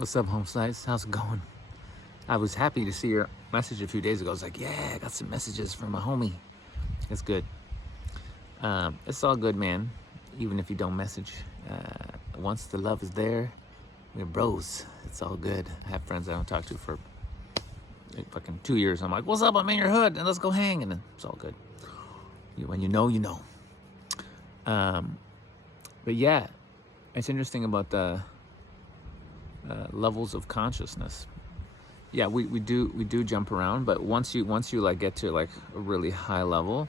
What's up, home slice? How's it going? I was happy to see your message a few days ago. I was like, yeah, I got some messages from a homie. It's good. It's all good, man. Even if you don't message, once the love is there, we're bros. It's all good. I have friends I don't talk to for like fucking 2 years. I'm like, what's up? I'm in your hood, and let's go hang, and then it's all good. When you know, you know. But yeah, it's interesting about the levels of consciousness. Yeah, we do jump around, but once you like get to like a really high level,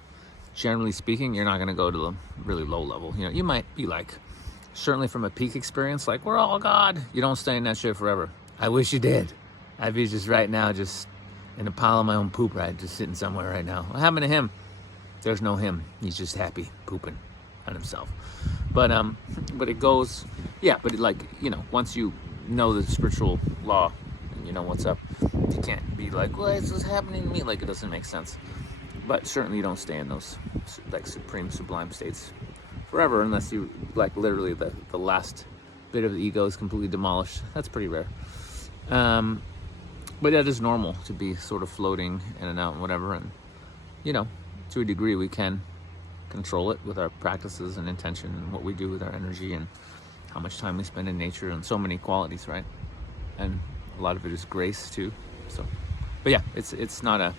generally speaking, you're not gonna go to the really low level. You know, you might be like, certainly from a peak experience, like we're all God. You don't stay in that shit forever. I wish you did. I'd be just right now, just in a pile of my own poop, right? Just sitting somewhere right now. What happened to him? There's no him. He's just happy pooping on himself. But it goes, yeah. But it, like, you know, once you know the spiritual law and you know what's up, you can't be like, why is this happening to me? Like, it doesn't make sense. But certainly you don't stay in those like supreme sublime states forever, unless you like literally the last bit of the ego is completely demolished. That's pretty rare. But that is normal to be sort of floating in and out and whatever. And you know, to a degree, we can control it with our practices and intention and what we do with our energy and how much time we spend in nature and so many qualities, right? And a lot of it is grace too. So, but yeah, it's not a,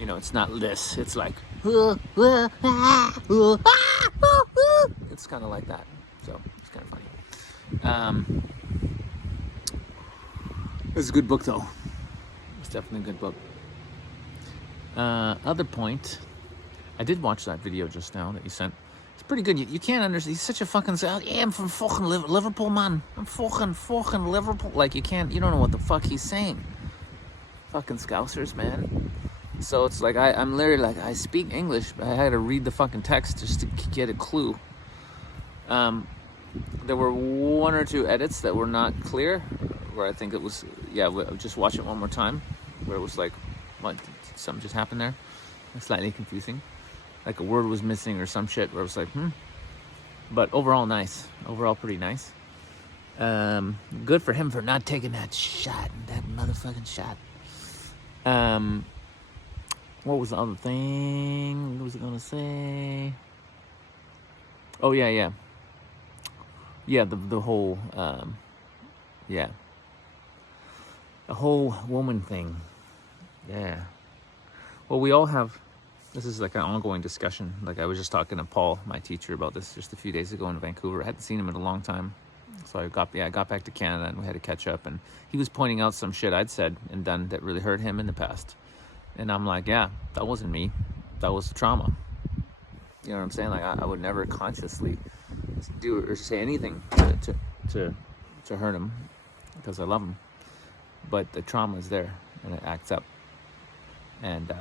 you know, it's not this. It's like, it's kind of like that. So it's kind of funny. It's a good book though. It's definitely a good book. Other point, I did watch that video just now that you sent. It's pretty good. You can't understand. He's such a fucking. Yeah, I'm from fucking Liverpool, man. I'm fucking Liverpool. Like you don't know what the fuck he's saying. Fucking Scousers, man. So it's like I'm literally like, I speak English, but I had to read the fucking text just to get a clue. There were one or two edits that were not clear, where I think it was, yeah, just watch it one more time, where it was like, what, something just happened there? It's slightly confusing. Like a word was missing or some shit, where it was like, But overall, nice. Overall, pretty nice. Good for him for not taking that shot, that motherfucking shot. What was the other thing? What was I gonna say? Oh yeah. The whole the whole woman thing. Yeah. Well, we all have. This is like an ongoing discussion. Like I was just talking to Paul, my teacher, about this just a few days ago in Vancouver. I hadn't seen him in a long time, so I got back to Canada and we had to catch up. And he was pointing out some shit I'd said and done that really hurt him in the past. And I'm like, yeah, that wasn't me. That was trauma. You know what I'm saying? Like I would never consciously do or say anything to hurt him because I love him. But the trauma is there and it acts up. And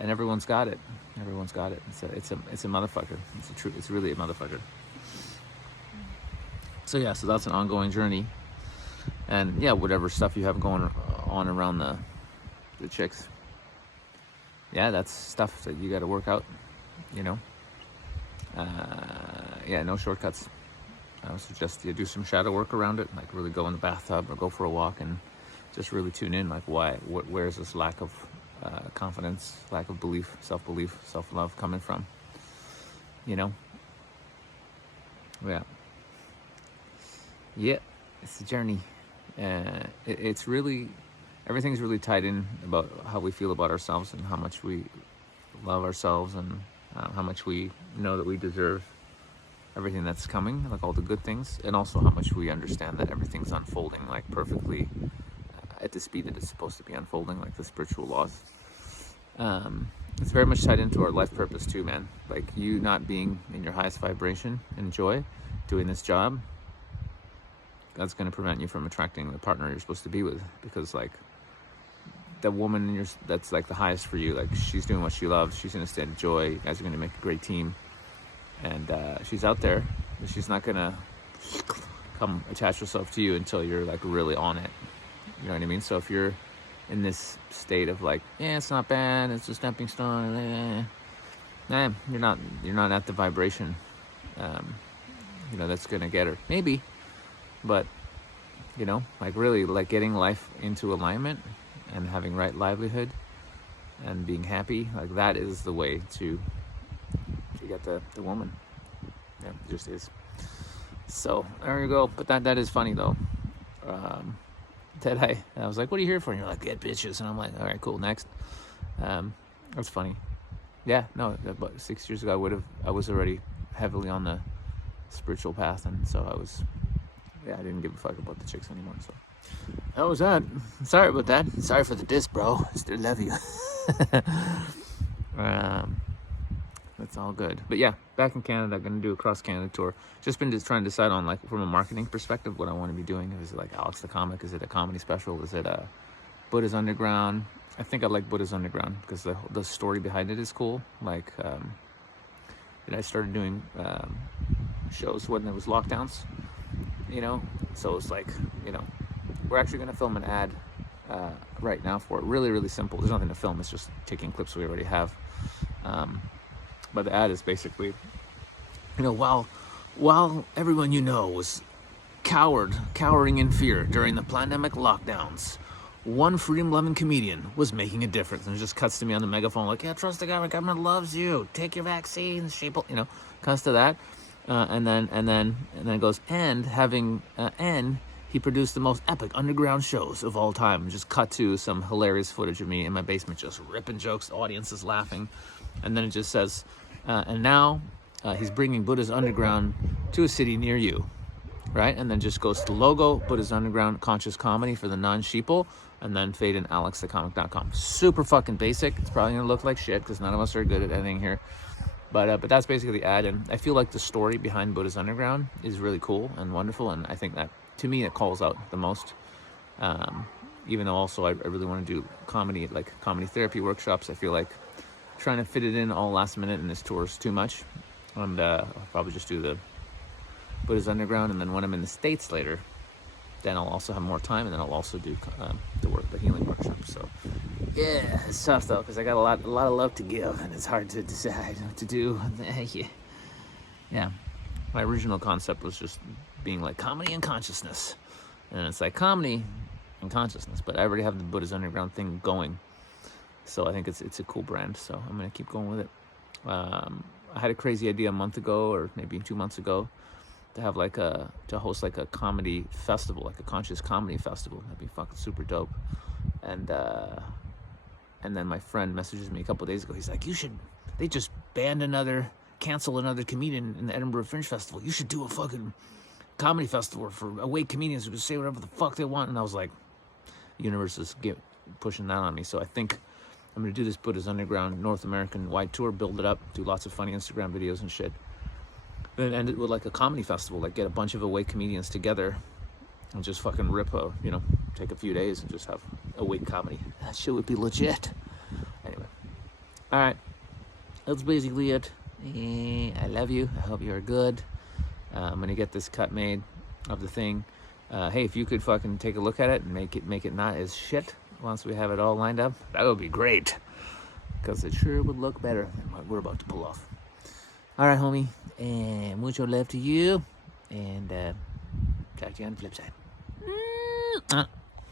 everyone's got it. Everyone's got it. It's a motherfucker. It's really a motherfucker. So yeah, so that's an ongoing journey. And yeah, whatever stuff you have going on around the chicks. Yeah, that's stuff that you got to work out, you know. Yeah, no shortcuts. I would suggest you do some shadow work around it, like really go in the bathtub or go for a walk and just really tune in, like where's this lack of confidence, lack of belief, self-belief, self-love coming from, you know. Yeah, it's a journey. It's really, everything's really tied in about how we feel about ourselves and how much we love ourselves and how much we know that we deserve everything that's coming, like all the good things, and also how much we understand that everything's unfolding like perfectly at the speed that it's supposed to be unfolding, like the spiritual laws. It's very much tied into our life purpose too, man. Like you not being in your highest vibration and joy, doing this job, that's going to prevent you from attracting the partner you're supposed to be with, because like the woman that's like the highest for you, like she's doing what she loves, she's in a state of joy, you guys are going to make a great team, and she's out there, but she's not going to come attach herself to you until you're like really on it. You know what I mean? So if you're in this state of like, yeah, it's not bad, it's a stepping stone, you're not at the vibration, you know, that's gonna get her. Maybe, but you know, like really like getting life into alignment and having right livelihood and being happy, like that is the way to get the woman. Yeah, it just is. So there you go. But that is funny though. That I was like, what are you here for? And you're like, get bitches. And I'm like, all right, cool, next. That's funny. Yeah, no, about 6 years ago I was already heavily on the spiritual path, and so I didn't give a fuck about the chicks anymore. So that was that. Sorry about that. Sorry for the diss, bro. I still love you. That's all good. But yeah, back in Canada, I'm gonna do a cross Canada tour. Just trying to decide on, like, from a marketing perspective, what I want to be doing. Is it like Alex the Comic? Is it a comedy special? Is it a Buddha's Underground? I think I like Buddha's Underground because the story behind it is cool. Like, I started doing shows when there was lockdowns, you know. So it's like, you know, we're actually gonna film an ad right now for it. Really, really simple. There's nothing to film. It's just taking clips we already have. But the ad is basically, you know, while everyone you know was cowering in fear during the pandemic lockdowns, one freedom-loving comedian was making a difference. And it just cuts to me on the megaphone like, yeah, trust the government loves you. Take your vaccines, sheeple, you know, cuts to that. And then it goes, and he produced the most epic underground shows of all time. And just cut to some hilarious footage of me in my basement just ripping jokes, the audience is laughing. And then it just says, and now he's bringing Buddha's Underground to a city near you, right? And then just goes to the logo, Buddha's Underground Conscious Comedy for the non-sheeple, and then fade in alexthecomic.com. Super fucking basic. It's probably gonna look like shit because none of us are good at editing here. But that's basically the ad, and I feel like the story behind Buddha's Underground is really cool and wonderful, and I think that, to me, it calls out the most. Even though also I really want to do comedy, like comedy therapy workshops. I feel like trying to fit it in all last minute in this tour is too much. And I'll probably just do the Buddha's Underground, and then when I'm in the States later, then I'll also have more time, and then I'll also do the healing workshop. So yeah, it's tough though, because I got a lot of love to give, and it's hard to decide what to do. Yeah, my original concept was just being like comedy and consciousness, and it's like comedy and consciousness, but I already have the Buddha's Underground thing going, so I think it's a cool brand. So I'm gonna keep going with it. I had a crazy idea a month ago, or maybe 2 months ago, to have to host like a comedy festival, like a conscious comedy festival. That'd be fucking super dope. And then my friend messages me a couple of days ago. He's like, they just cancel another comedian in the Edinburgh Fringe Festival. You should do a fucking comedy festival for awake comedians who can say whatever the fuck they want. And I was like, the universe is pushing that on me. So I think I'm gonna do this Buddha's Underground North American wide tour, build it up, do lots of funny Instagram videos and shit. Then end it with like a comedy festival, like get a bunch of awake comedians together and just fucking take a few days and just have awake comedy. That shit would be legit. Anyway, all right, that's basically it. I love you. I hope you're good. I'm gonna get this cut made of the thing. Hey, if you could fucking take a look at it and make it not as shit once we have it all lined up, that would be great, because it sure would look better than what we're about to pull off. All right, homie, and mucho love to you, and talk to you on the flip side.